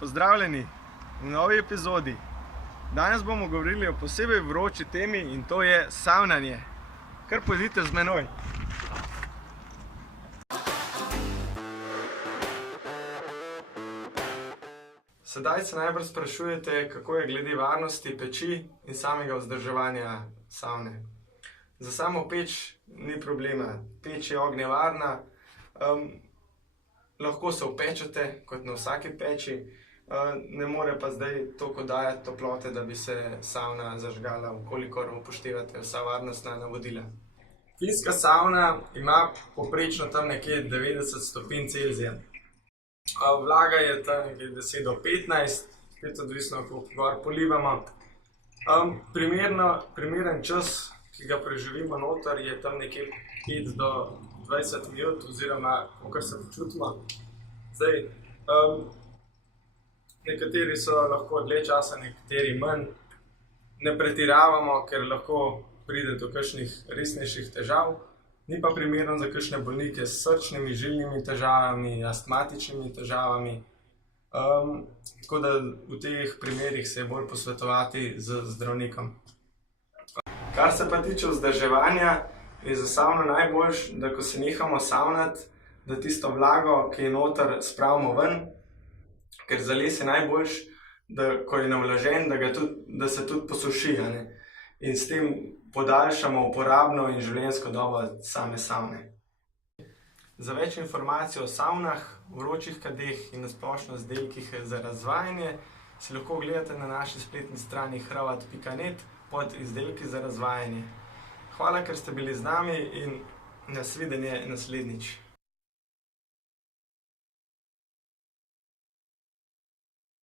Pozdravljeni v novi epizodi. Danes bomo govorili o posebej vroči temi in to je savnanje. Kar pojdite z menoj. Sedaj se najbrž sprašujete, kako je glede varnosti peči in samega vzdrževanja savne. Za samo peč ni problema. Peč je ognjevarna. Lahko se upečete, kot na vsaki peči, ne more pa zdaj toliko dajati toplote, da bi se savna zažgala, vkolikor upoštevate vsa varnostna navodila. Finska savna ima povprečno tam nekje 90 stopinj Celzija. Vlaga je tam nekje 10 do 15, spet odvisno, koliko gor polivamo. Primeren čas, ki ga preživimo noter, je tam nekje 5 do 20 minut, oziroma kakor se počutimo. Zdaj, nekateri so lahko dlje časa, nekateri manj. Ne pretiravamo, ker lahko pride do kakšnih resnejših težav. Ni pa primerno za kakšne bolnike s srčnimi, žilnimi težavami, astmatičnimi težavami. Tako da v teh primerih se je bolj posvetovati z zdravnikom. Kar se pa tiče vzdrževanja, je za savno najboljše, da ko se nehamo savnati, da tisto vlago, ki je noter, spravimo ven, ker za les je najboljše, da ko je navlažen, da se tudi posuši, in s tem podaljšamo uporabno in življenjsko dobo same savne. Za več informacij o savnah, vročih kadeh in na splošno izdelkih za razvajanje si lahko ogledate na naši spletni strani hrvat.net pod izdelki za razvajanje. Hvala, ker ste bili z nami in nasvidenje naslednjič.